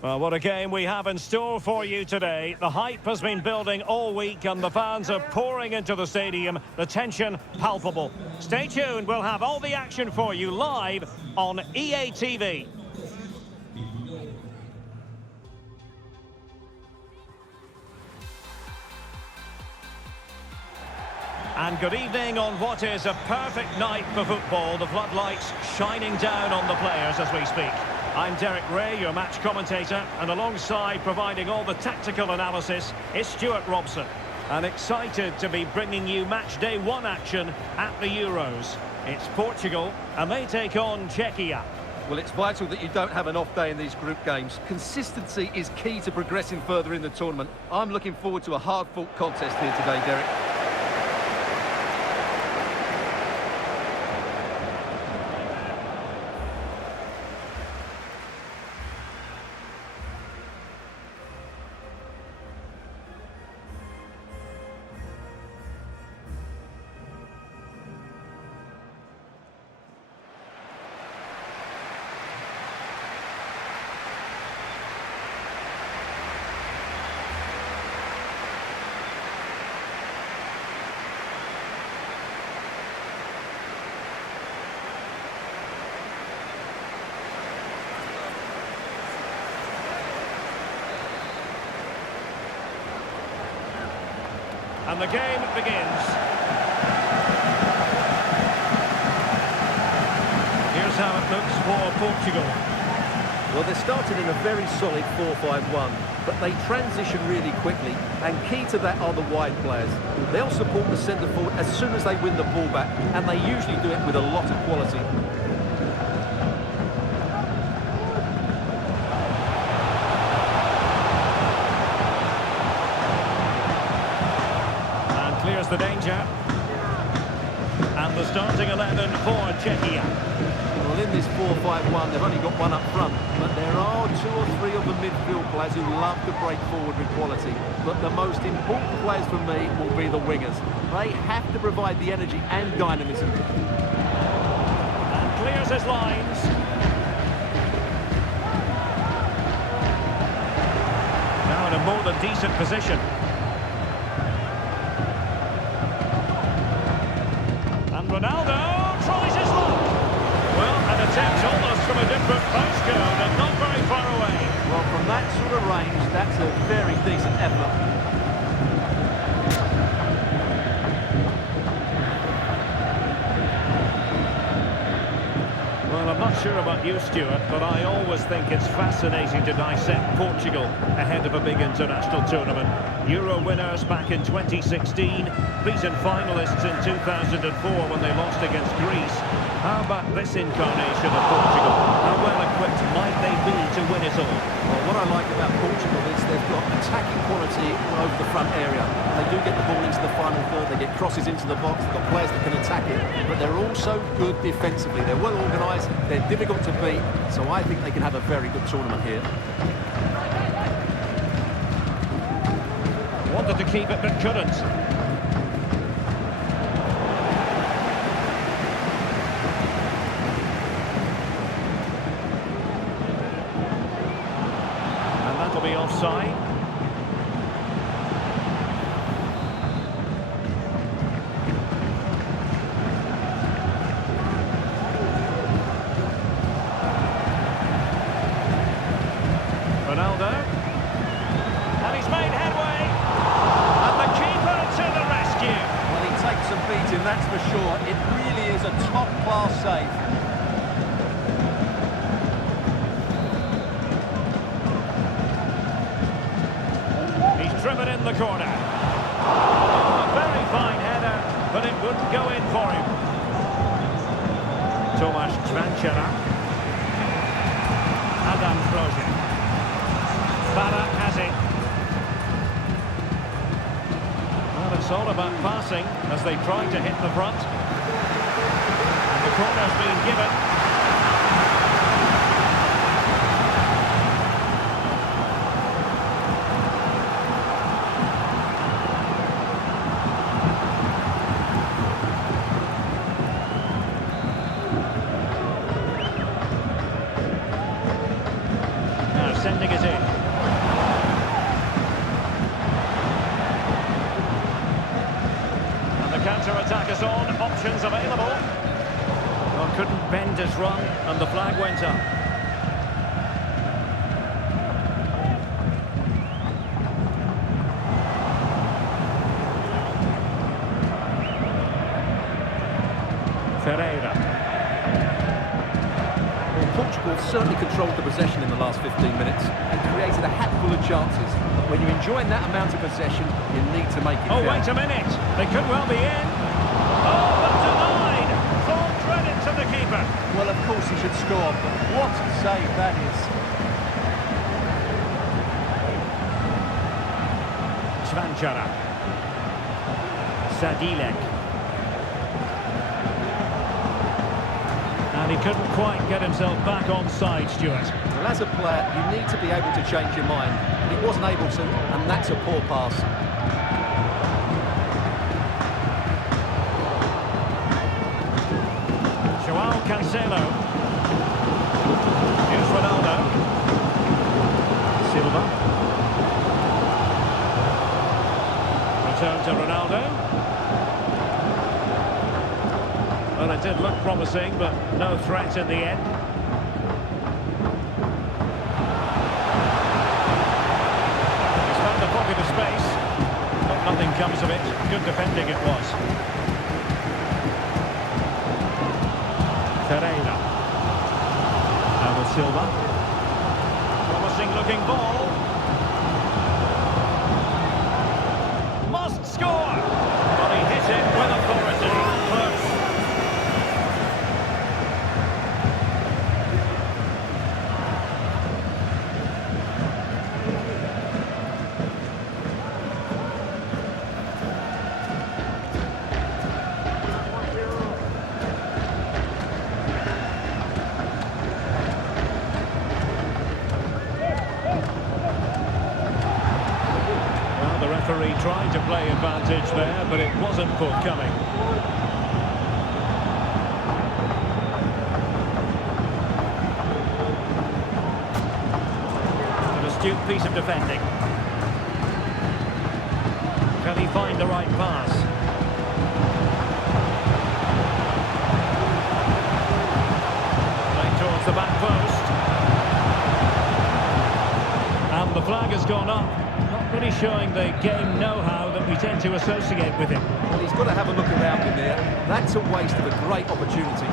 Well, what a game we have in store for you today. The hype has been building all week and the fans are pouring into the stadium. The tension palpable. Stay tuned, we'll have all the action for you live on EA TV. And good evening on what is a perfect night for football. The floodlights shining down on the players as we speak. I'm Derek Ray, your match commentator, and alongside providing all the tactical analysis is Stuart Robson. And excited to be bringing you match day one action at the Euros. It's Portugal, and they take on Czechia. Well, it's vital that you don't have an off day in these group games. Consistency is key to progressing further in the tournament. I'm looking forward to a hard-fought contest here today, Derek. And the game begins. Here's how it looks for Portugal. Well, they started in a very solid 4-5-1, but they transition really quickly, and key to that are the wide players. They'll support the centre forward as soon as they win the ball back, and they usually do it with a lot of quality. Clears the danger. And the starting 11 for Czechia. Well, in this 4-5-1, they've only got one up front, but there are two or three of the midfield players who love to break forward with quality. But the most important players for me will be the wingers. They have to provide the energy and dynamism. And clears his lines. Now in a more than decent position. Ronaldo tries his luck. Well, an attempt almost from a different postcode and not very far away. Well, from that sort of range, that's a very decent effort. Well, I'm not sure about you, Stuart, but I always think it's fascinating to dissect Portugal ahead of a big international tournament. Euro winners back in 2016, beaten finalists in 2004 when they lost against Greece. How about this incarnation of Portugal? How well equipped might they be to win it all? Well, what I like about Portugal is they've got attacking quality over the front area. They do get the ball into the final third, they get crosses into the box, they've got players that can attack it, but they're also good defensively. They're well organised, they're difficult to beat, so I think they can have a very good tournament here. Wanted to keep it, but couldn't. And that'll be offside. Ronaldo. And he's made headway. And the keeper to the rescue. Well, he takes some beating, that's for sure. It really is a top-class save. He's driven in the corner. Oh, a very fine header, but it wouldn't go in for him. Tomasz Cvanchera. Adam Prozic. Farah has it. Well, it's all about passing as they try to hit the front. And the corner's been given. sending it in. And the counter-attack is on, options available. Well, couldn't bend his run, and the flag went up. Ferreira. Well, Portugal certainly controlled the possession in the last 15 minutes and created a hatful of chances. When you're enjoying that amount of possession, you need to make it Oh, count. wait a minute. They could well be in. Oh, but denied. Full credit to the keeper. Well, of course he should score, but what a save that is. Svanchara. Sadilek. And he couldn't quite get himself back on side, Stuart. Well, as a player, you need to be able to change your mind. But he wasn't able to, and that's a poor pass. Joao Cancelo. Here's Ronaldo. Silva. Return to Ronaldo. Well, it did look promising, but no threat in the end. He's found a pocket of space, but nothing comes of it. Good defending it was. Ferreira. Now Silva. Promising looking ball. Must score! But he hit it with authority. Close. Referee trying to play advantage there, but it wasn't forthcoming. An astute piece of defending. Can he find the right pass? Playing towards the back post. And the flag has gone up. Really showing the game know-how that we tend to associate with him. Well, he's got to have a look around him there. That's a waste of a great opportunity.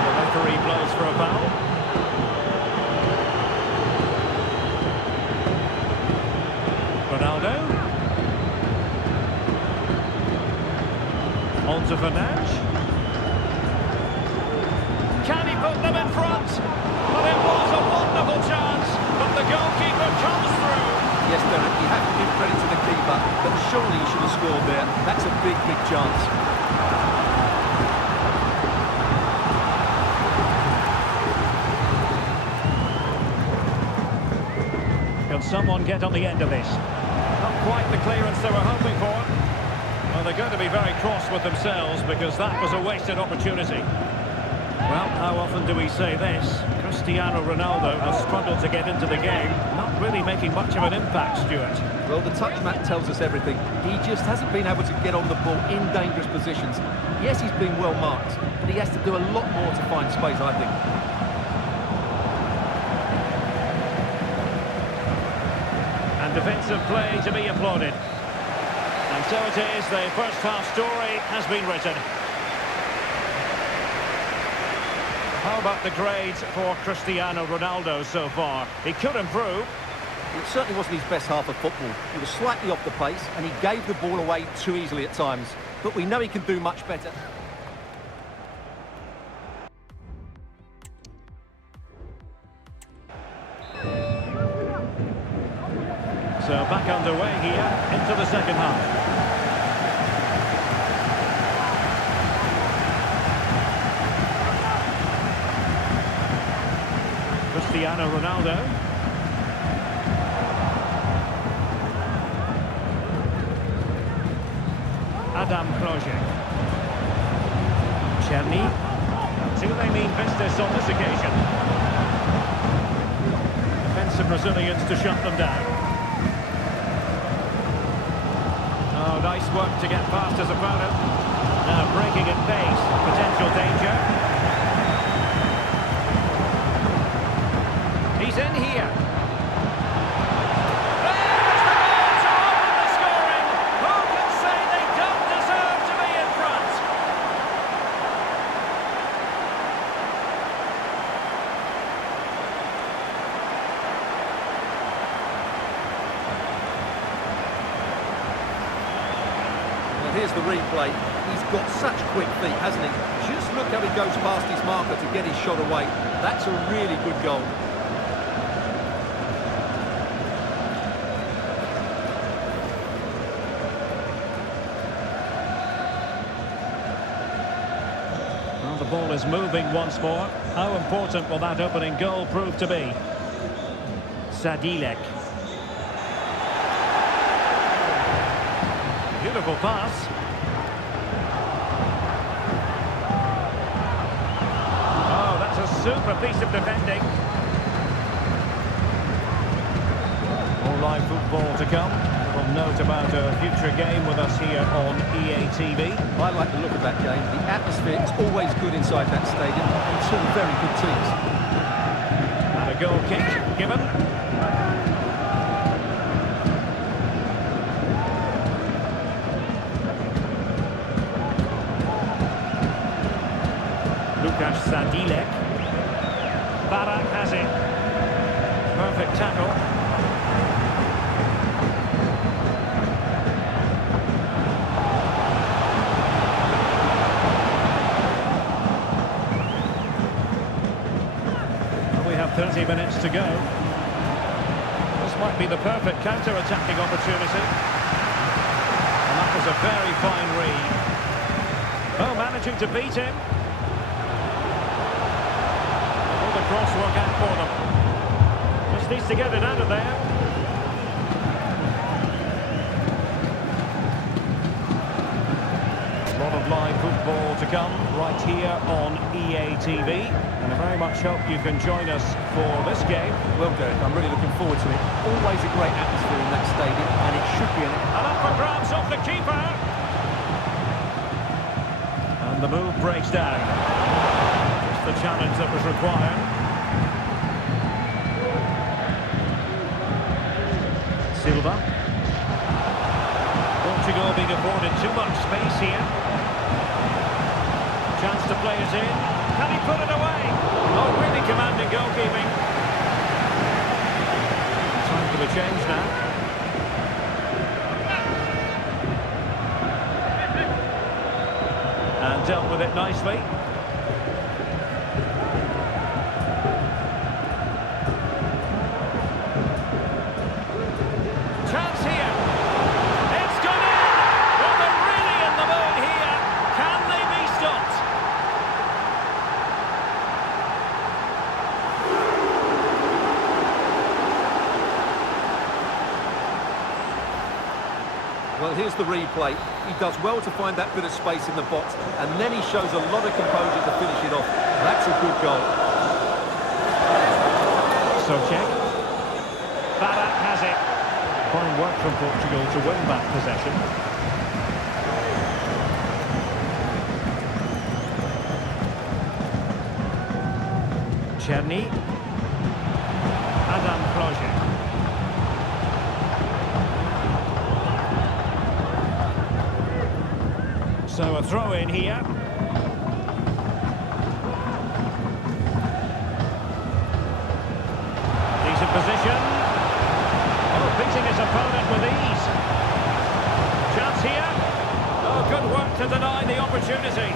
The referee blows for a foul. Ronaldo. On to Fernandes. Can he put them in front? But it was a wonderful chance, but the goalkeeper comes through. Yes, Derek, you have to give credit to the keeper, but surely he should have scored there. That's a big, big chance. Can someone get on the end of this? Not quite the clearance they were hoping for. Well, they're going to be very cross with themselves because that was a wasted opportunity. Well, how often do we say this? Cristiano Ronaldo has struggled to get into the game, not really making much of an impact, Stuart. Well, the touch map tells us everything. He just hasn't been able to get on the ball in dangerous positions. Yes, he's been well marked, but he has to do a lot more to find space, I think. And defensive play to be applauded. And so it is, the first half story has been written. How about the grades for Cristiano Ronaldo so far? He could improve. It certainly wasn't his best half of football. He was slightly off the pace and he gave the ball away too easily at times. But we know he can do much better. So back underway here into the second half. Cristiano Ronaldo. Adam Project. Czerny. Do they mean business on this occasion? Defensive resilience to shut them down. Oh, nice work to get past his opponent. Now breaking at pace, potential danger. He's in here. There's the goal to open the scoring. Who can say they don't deserve to be in front? Well, here's the replay. He's got such quick feet, hasn't he? Just look how he goes past his marker to get his shot away. That's a really good goal. Well, the ball is moving once more. How important will that opening goal prove to be? Sadilek. Beautiful pass. Oh, that's a super piece of defending. More live football to come. A little note about a future game with us here on EA TV. I like the look of that game. The atmosphere is always good inside that stadium. And two very good teams. And a goal kick given. Sadilek. Barak has it. Perfect tackle. We have 30 minutes to go. This might be the perfect counter-attacking opportunity. And that was a very fine read. Oh, managing to beat him. Cross work out for them. Just needs to get it out of there. A lot of live football to come right here on EA TV. And I very much hope you can join us for this game. Well, Derek, I'm really looking forward to it. Always a great atmosphere in that stadium, and it should be And up for grabs off the keeper. And the move breaks down. Just the challenge that was required. Silva. Portugal being afforded too much space here. Chance to play it in. Can he put it away? Oh, really commanding goalkeeping. Time for the change now. And dealt with it nicely. Chance here. It's gone in. Well, they're really in the mood here. Can they be stopped? Well, here's the replay. He does well to find that bit of space in the box, and then he shows a lot of composure to finish it off. That's a good goal. So check. Barak has it. Fine work from Portugal to win back possession. Czerny. Adam Krojic. So a throw in here. Decent position. Oh, beating his opponent with ease. Chance here. Oh, good work to deny the opportunity.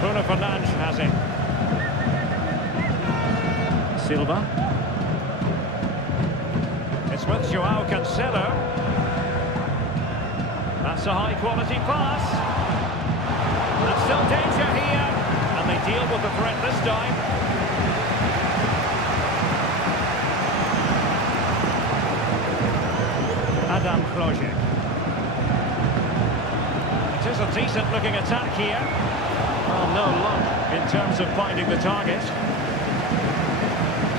Bruno Fernandes has it. Silva. It's with João Cancelo. That's a high-quality pass. And still danger here. And they deal with the threat this time. Adam Krojic. It is a decent-looking attack here. Well, no luck in terms of finding the target.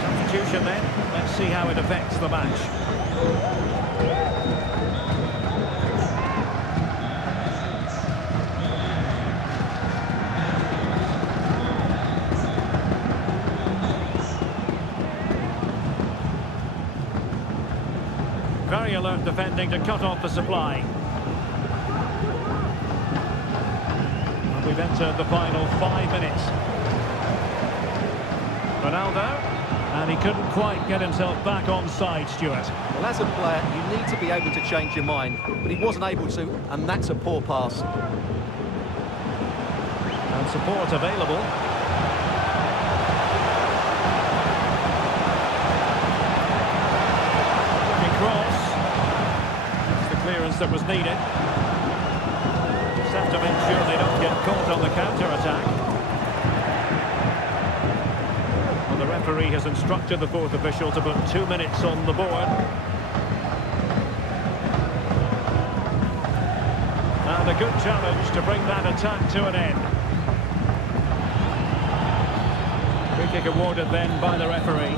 Substitution then. Let's see how it affects the match. Very alert defending to cut off the supply. And we've entered the final 5 minutes. Ronaldo, and he couldn't quite get himself back on side, Stuart. Well, as a player, you need to be able to change your mind, but he wasn't able to, and that's a poor pass. And support available. Cross. That's the clearance that was needed. Just have to make sure they don't get caught on the counter-attack. Well, the referee has instructed the fourth official to put 2 minutes on the board. And a good challenge to bring that attack to an end. Free kick awarded then by the referee.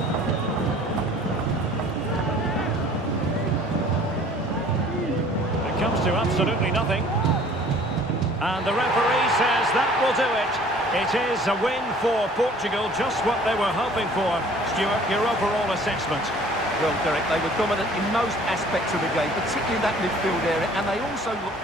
Comes to absolutely nothing. And the referee says that will do it. It is a win for Portugal, just what they were hoping for. Stuart, your overall assessment? Well, Derek, they were dominant in most aspects of the game, particularly in that midfield area, and they also looked